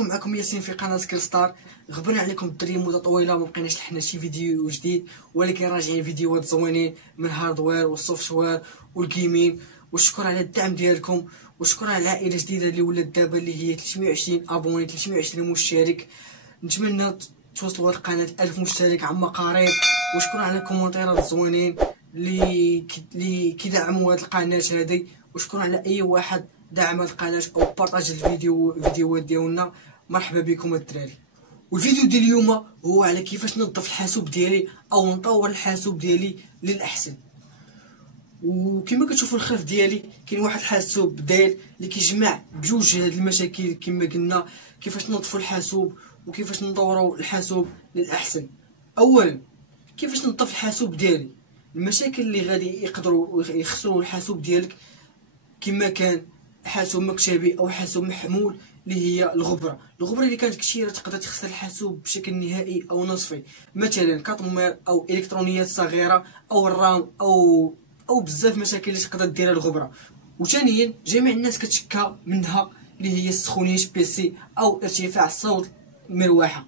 عليكم، معكم ياسين في قناه كريستار. غبنا عليكم الدري مده طويله ما بقيناش لحنا شي فيديو جديد، ولكن راجعين فيديوهات زوينين من الهاردوير والسوفتوير والجيمين. والشكر على الدعم ديالكم، والشكر على العائله الجديده اللي ولات دابا اللي هي 320 ابوني، 320 مشترك. نتمنى توصلوا القناه 1000 مشترك عما قريب. وشكرا على الكومنتيرات الزوينين اللي كيدعموا هذه القناه هذه. وشكرا على اي واحد دعم القناه او بارطاج الفيديوهات ديالنا. مرحبا بكم الدراري. والفيديو ديال اليوم هو على كيفاش ننظف الحاسوب ديالي او نطور الحاسوب ديالي للاحسن. وكما كتشوفوا الخلف ديالي كاين واحد الحاسوب داير اللي كيجمع بجوج هاد المشاكل كما قلنا، كيفاش ننظفوا الحاسوب وكيفاش نطوروا الحاسوب للاحسن. اولا كيفاش ننظف الحاسوب ديالي. المشاكل اللي غادي يقدروا يخسروا الحاسوب ديالك كما كان حاسوب مكتبي او حاسوب محمول، اللي هي الغبره اللي كانت كثيره تقدر تخسر الحاسوب بشكل نهائي او نصفي، مثلا كطمير او الكترونيات صغيره او الرام او بزاف مشاكل اللي تقدر ديرها الغبره. وثانيا جميع الناس كتشكى منها اللي هي سخونيه بيسي او ارتفاع الصوت المروحه.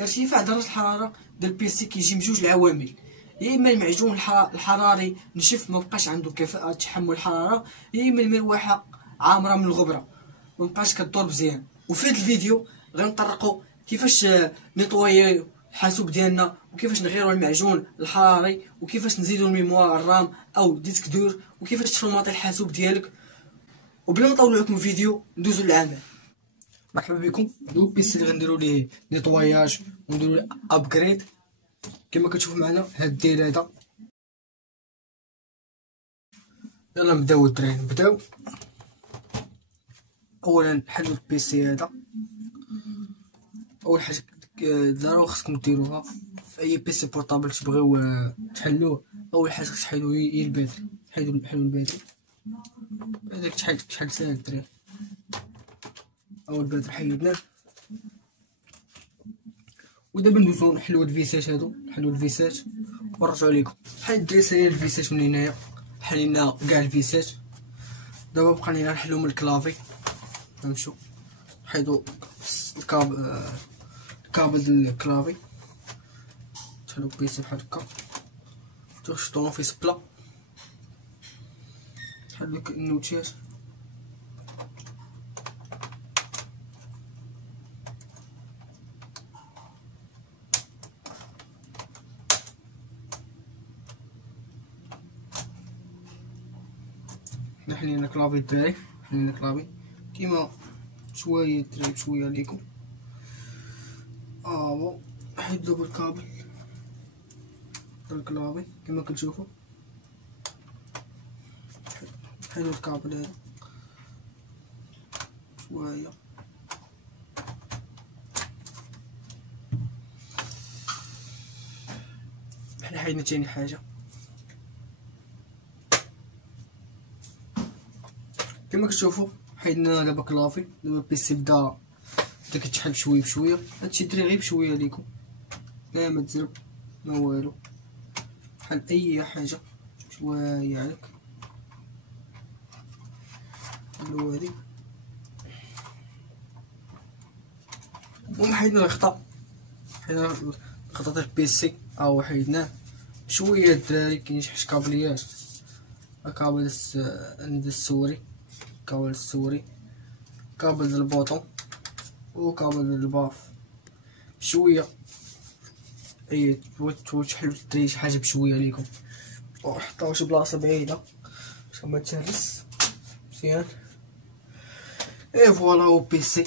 ارتفاع درجه الحراره ديال البيسي كيجي بجوج العوامل، يا اما المعجون الحراري نشف مبقاش عنده كفاءه تحمل الحراره، يا اما المروحه عامره من الغبره مبقاش كدور مزيان. وفي هذا الفيديو غنطرقوا كيفاش نيطويو الحاسوب ديالنا، وكيفاش نغيروا المعجون الحراري، وكيفاش نزيدوا الميموار الرام او ديسك دور، وكيفاش تفورماطي الحاسوب ديالك. وبلا ما نطول لكم الفيديو ندوزو للعمل. مرحبا بكم. دو بيسي اللي غنديروا ليه نيطواياج ونديروا ليه ابجريد كما كتشوفوا معنا هاد الديل هذا. يلا نبداو الدراري نبداو. اولا حلوا البيسي هذا. اول حاجه ضروري خصكم ديروها في اي بيسي بورطابل تبغيو تحلوه. اول حاجه خص تحيدوا هي الباتري. حلوا الباتري هذاك شحال ساهل الدراري. اول باتري حيدناه، ودابا ندوزو نحلو هاد الفيسات هادو. نحلو الفيسات ونرجعو ليكم. حيد الدراري الفيسات من هنايا، حلينا كاع الفيسات. دابا بقى لينا نحلو من الكلافي. نمشيو نحيدو الكابل ديال الكلافي، تحلو بيسي بحال هكا، تخش طونوفيس بلا، تحلو النوتيات، حنا حلينا كلافي الدراري. حلينا كلافي كيما شويه الدراري بشويه عليكم. بون حيد دابا الكابل الكلافي كما كتشوفوا. حلو الكابل هذا شويه. حنا حيدنا تاني حاجه كما كتشوفوا. حيدنا دابا كلافي. دابا البيسي بدا كيتشحن بشويه بشويه. هادشي دري غير بشويه ليكم، لا ما تزرب ما والو، بحال اي حاجه شويه عليك. حلو هادي. حيدنا الغطاء، حيدنا الغطاء ديال البيسي او حيدناه بشويه الدراري. كاين شي كابليات، كابل السوري، كابل السوري، كابل ديال البوطون، وكابل ديال الباف بشويه. اي تحلو الدراري شي حاجه بشويه ليكم، وحطوها شي بلاصه بعيده باش ما تهرس مزيان. اي فوالا. هو بيسي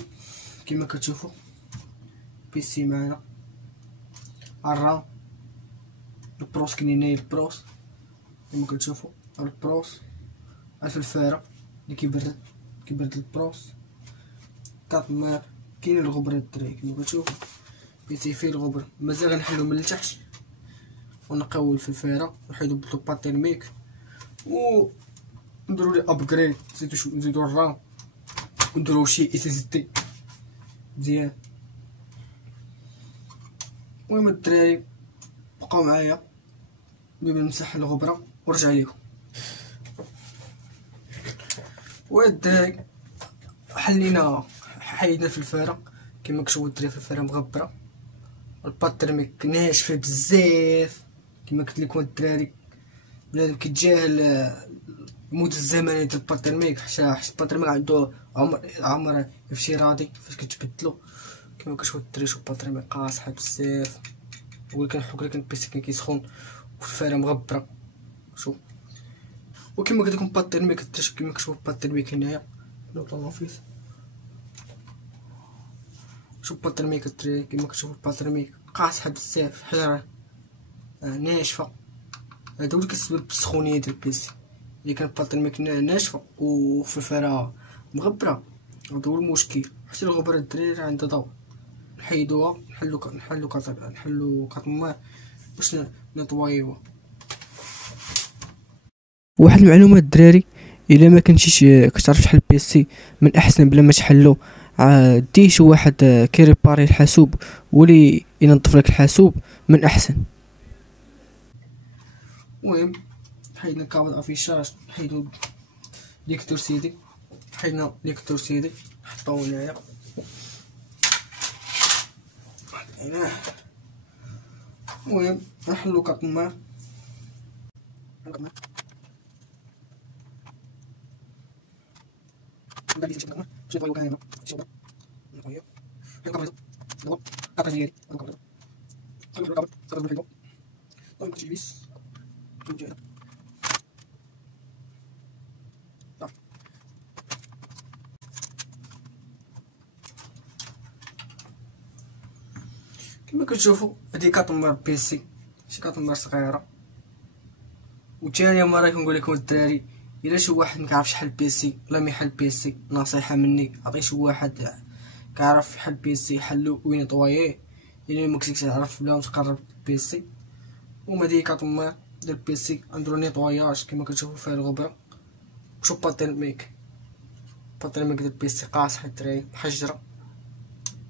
كما كتشوفوا. بيسي معنا الرام، البروس كاين هنايا البروس كما كتشوفوا. البروس في الفاره اللي كيبرد البروس. كاطمير كاين الغبره الدراري كما كتشوفوا. بيسي فيه الغبره مازال غنحلو من التحت ونقاو في الفاره ونحيدو بالطوبا تيرميك و نديرو ليه ابجريد. نزيدو الرام ونديرو شي اس اس دي مزيان. المهم الدراري بقاو معايا دابا نمسح الغبره ونرجع ليكم. والدراري حيدنا في الفاره كيما كتشوفوا الدراري في الفرا مغبره، الباط ترميك ناشفه بزاف. كيما قلت لكم الدراري بنادم كيتجاهل المدة الزمنية ديال الباط ترميك، حيت الباط ترميك عنده عمر افتراضي فاش كتبدلو. كيما كتشوفوا الدراري شوف الباط ترميك قاصحه بزاف، ولكن البيسي كان كيسخن والفرا مغبره. شوف وكيما قلت لكم الباط ترميك الدراري، كيما كتشوفوا الباط ترميك هنايا طونوفيس. شوف الباط ترميك الدراري، كيما كتشوفوا الباط ترميك قاصحه بزاف، حجره ناشفه. هذا هو اللي كيسبب السخونيه ديال البيسي. اللي كان الباط ترميك ناشفه وفي الفرا مغبره، هذا هو المشكل. حتى الغبره الدراري عندها ضوء، نحيدوها نحلو كطماع باش نطويوها. واحد المعلومه الدراري، الا ما كنتيش كتعرف تحل بيسي، من احسن بلا ما تحلو دي شي واحد كيريباري الحاسوب ولي ينظف لك الحاسوب من احسن. المهم حيدنا كابل افيشاج، حيدو ليكتور سيدي، حيدنا ليكتور سيدي حطوه هنايا هنا. المهم نحلو كطماع كما كتشوفوا هادي كطمر بيسي، شي كطمر صغيره. وثاني مره كنقول لكم الدراري، الا شي واحد مكيعرفش يحل بيسي ولا ميحل بيسي، نصيحه مني عطي شي واحد كيعرف يحل بيسي يحلو وين طويه. الا ما كنتيش تعرف بلا تقرب بيسي. وما دي كطمر ديال بيسي نديرو نيطواياج كما كتشوفوا فيها الغبره. شوف باترميك ديال بيسي قاصح الدراري، محجره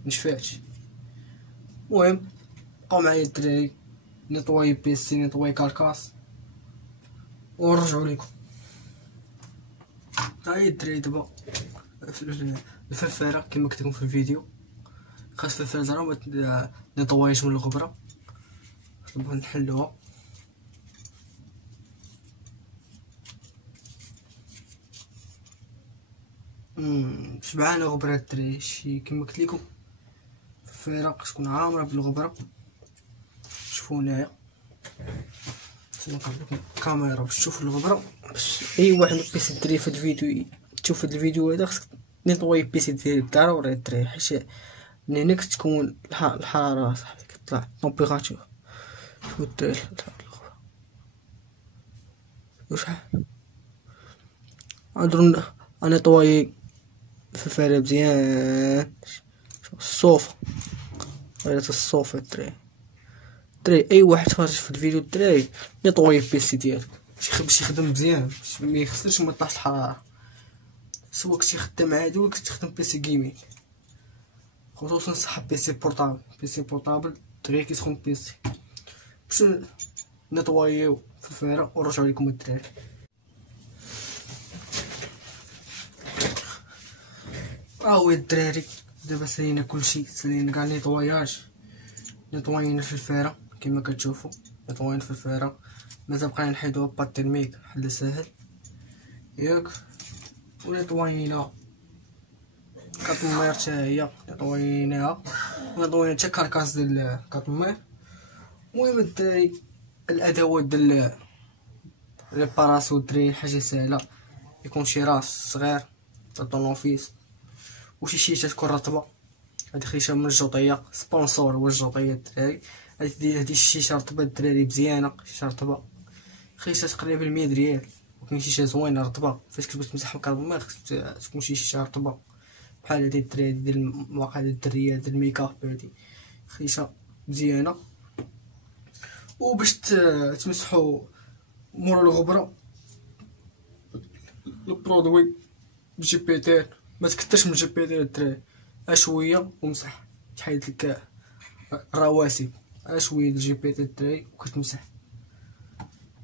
منشفاتش. المهم بقاو معايا الدراري نيطواي بيسي نيطواي كاركاس ونرجعو ليكم. هاهي الدراري دابا الفلفله كما قلت لكم في الفيديو، خاص الفلفله ما نيطوايش من الغبره، نبغيو نحلوها. شبعانه غبره الدراري، شي كما قلت لكم الفلفله تكون عامره بالغبره. شوفوا هنايا نقرب لكم الكاميرا باش تشوفوا الغبره، باش اي واحد بيسي الدراري في الفيديو تشوف هاد الفيديو هذا خصك نيطوي بيسي ديالك ضروري الدراري، حيت من هنا كتكون الحراره صاحبي كتطلع طومبيراتور. شوفوا الدراري شحال غنديرو نيطوي الفلفله مزيان. الصوفه غير الصوفه الدراري اي واحد تفرج في الفيديو الدراري نيطوي البيسي ديالك باش يخدم مزيان، باش ما يخسرش من طاح الحراره، سواء كنتي خدام عادي ولا كنتي تخدم بيسي جيمنج. خصوصا صاحب بيسي بورطابل الدراري كيسخن بيسي. باش نيطوايو في الفرا ونرجعو لكم الدراري. هو الدراري دابا سالينا كلشي، سالينا كاع نيطواينا في الفرا كما كتشوفوا، نيطواينا في الفرا. مازال بقينا نحيدو بات ترميك حل ساهل ياك، ونيطواينا كطمير حتى هي نيطويناها، ونيطوينا حتى كاركاس ديال الكطمير. المهم الدراري الادوات ديال ريباراسيون الدراري حاجه ساهله، يكون شي راس صغير تاع طونوفيس وشي شيشه تكون رطبه. هادي خيشه من الجوطيه، سبونسور هو الجوطيه الدراري. هادي الشيشه رطبه الدراري مزيانه، شيشه رطبه خيشه تقريبا 100 ريال. وكاين شيشه زوينه رطبه فاش كتبغي تمسح الكربون خصك تكون شي شيشه رطبه بحال هادي الدراري ديال المواقع ديال الدريات ديال الميكاب. هادي خيشه مزيانه. وباش تمسحوا مورا الغبره البرودوي بجي بيتير، ما تكترش من جي بيتير الدراري، شويه ومسح تحيد لك الرواسب، شويه ديال جي بيتير الدراري وكتمسح.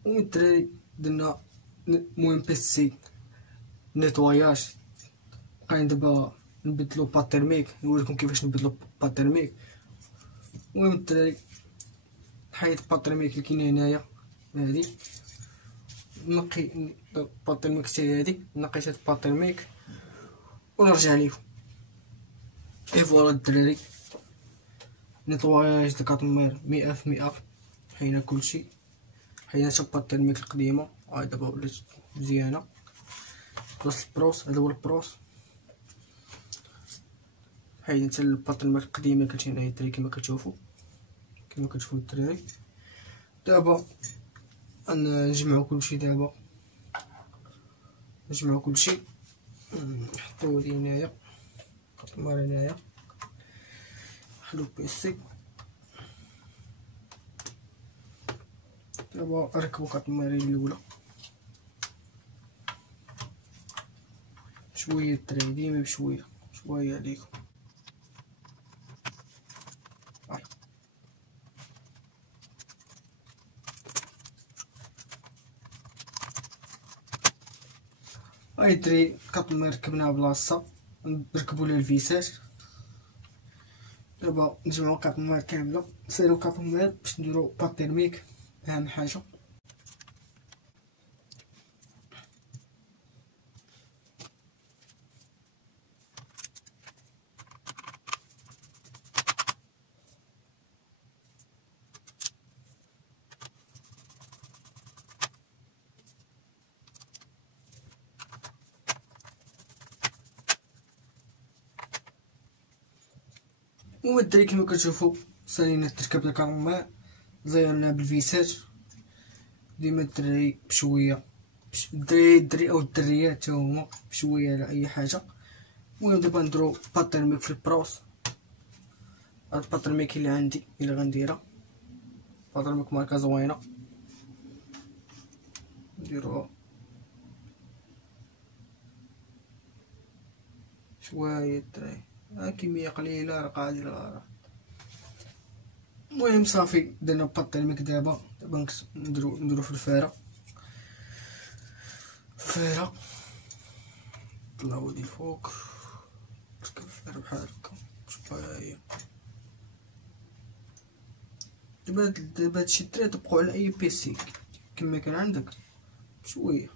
والدراري درنا المهم بيسي نيطواياج. بقينا دابا نبدلو بات ترميك، نوريكم كيفاش نبدلو باد ترميك. المهم الدراري نحيد باد ترميك اللي كاينه هنايا هادي، نقي باد ترميك حتى هادي، نقيت هاد باد ترميك ونرجع ليكم. اي فوالا الدراري نيطواياج د كاطمير 100%. حينا كلشي، حينا حتى باد ترميك القديمه، هاي دابا ولات مزيانه بلاص البروس. هذا هو البروس. حيدنا حتى الباد ترميك القديمه كانت هنايا الدراري كما كتشوفوا الدراري. دابا نجمعو كلشي، دابا نجمعو كلشي، نحطو هادي هنايا كاطمير هنايا، نحلو بيسي. دابا نركبو كاطميري الاولى شويه الدراري، ديما بشويه شويه عليكم. هاي الدراري كاطمير ركبناها بلاصه، نركبو ليها الفيسات. دابا نجمعو كاطمير كامله، نسيرو كاطمير باش نديرو باد ترميك. اهم حاجه هو الدراري كما كتشوفوا سالينا تركبنا كاطمير، زيرناه بالفيسات. ديما الدراري بشويه، الدراري او الدريات تا هما بشويه على اي حاجه. المهم دابا نديرو باد ترميك في البروس. هاد باد ترميك اللي عندي اللي غنديرها باد ترميك ماركه زوينه، نديروها شويه الدراري، كميه قليله راه قاعد الغرض. المهم صافي درنا باد ترميك. دابا نديرو في الفاره نطلعو هادي الفوق، نركب الفاره بحال هكا شويه. دابا هادشي الدراري طبقو على اي بيسي كما كان عندك شويه.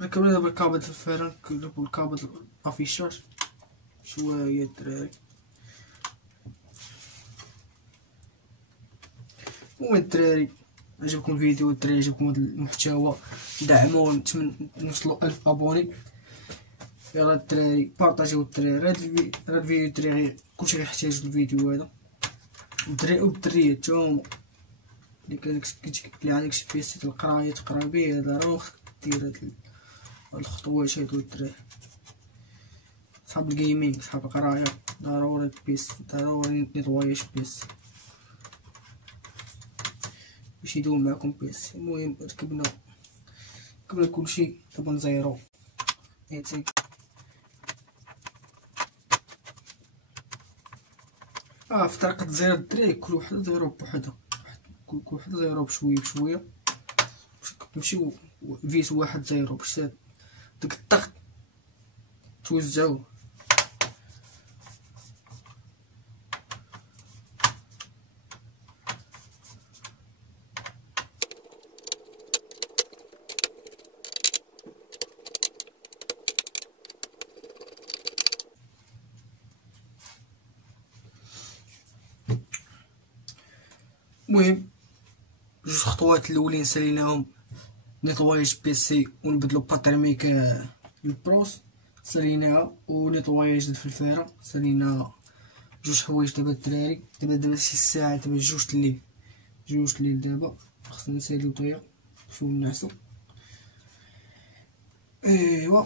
ركبنا دابا الكابل الفاره، نقلبو الكابل الافيشاج شويه الدراري. المهم الدراري عجبكم الفيديو، الدراري عجبكم هذا المحتوى، دعموا نوصلوا 1000 ابوني. يلا الدراري بارطاجيو الدراري هاد الفيديو الدراري كلشي غيحتاج الفيديو هذا، الدراري والدريات تا هما اللي عندك شي بيسي القرايه تقرا بيه ضروري خصك دير هاد الخطوات هادو الدراري. صحاب الجيمنج صحاب القرايه ضروري بيس، ضروري نيطواياج بيس باش يدوم معكم بيس. المهم ركبنا كلشي. دابا نزيرو في طريقة زيرو الدراري كل وحده زيرو بوحدها، كل وحده زيرو بشويه بشويه باش نمشيو فيس واحد زيرو باش داك الضغط توزعوه. المهم جوج خطوات الاولين ساليناهم، نيطواياج بيسي ونبدلو باد ترميك البروس ساليناها، ونيطواياج في الفاره سالينا جوج حوايج. دابا الدراري دابا شي ساعه، دابا جوج الليل دابا خصنا نساليو طيا شوف نعسو. ايوا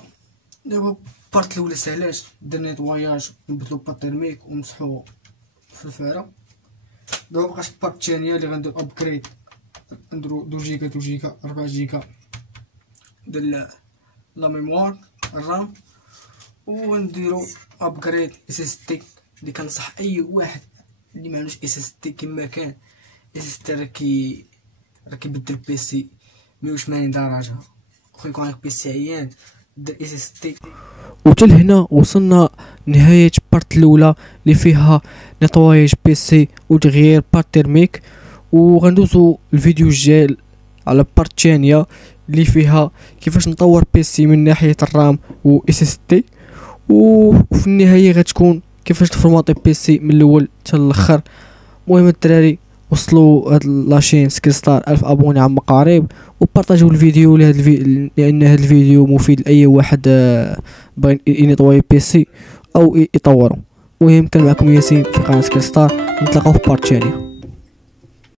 دابا بارت الاولى سهلاش، درنا نيطواياج ونبدلو باد ترميك ونمسحو في الفاره. دابا بقات البارت الثانيه اللي غندير ابكريد، نديرو 2 جيجا 4 جيجا ديال لا ميموار الرام، ونديرو ابجريد اس اس تي اللي كنصح اي واحد اللي ما عندوش اس اس تي كما كان. اس اس تي راه كيبدل بيسي 180 درجه. خو يكون عندك بيسي عيان دير اس اس تي. وحتى لهنا وصلنا نهايه بارت الاولى اللي فيها نيطواياج بيسي وتغيير بارت تيرميك، وغندوزو الفيديو الجاي على بارت الثانيه اللي فيها كيفاش نطور بيسي من ناحيه الرام و اس اس تي، وفي النهايه غتكون كيفاش تفورماطي بيسي من الاول حتى الاخر. المهم الدراري وصلوا هاد لاشين سكيلستار 1000 ابوني عم قريب، وبارطاجيو الفيديو لان هاد الفيديو مفيد لاي واحد باغي يطوي بيسي او يطورو. المهم كان معكم ياسين في قناه سكيلستار، نتلاقاو في بارت ثانيه.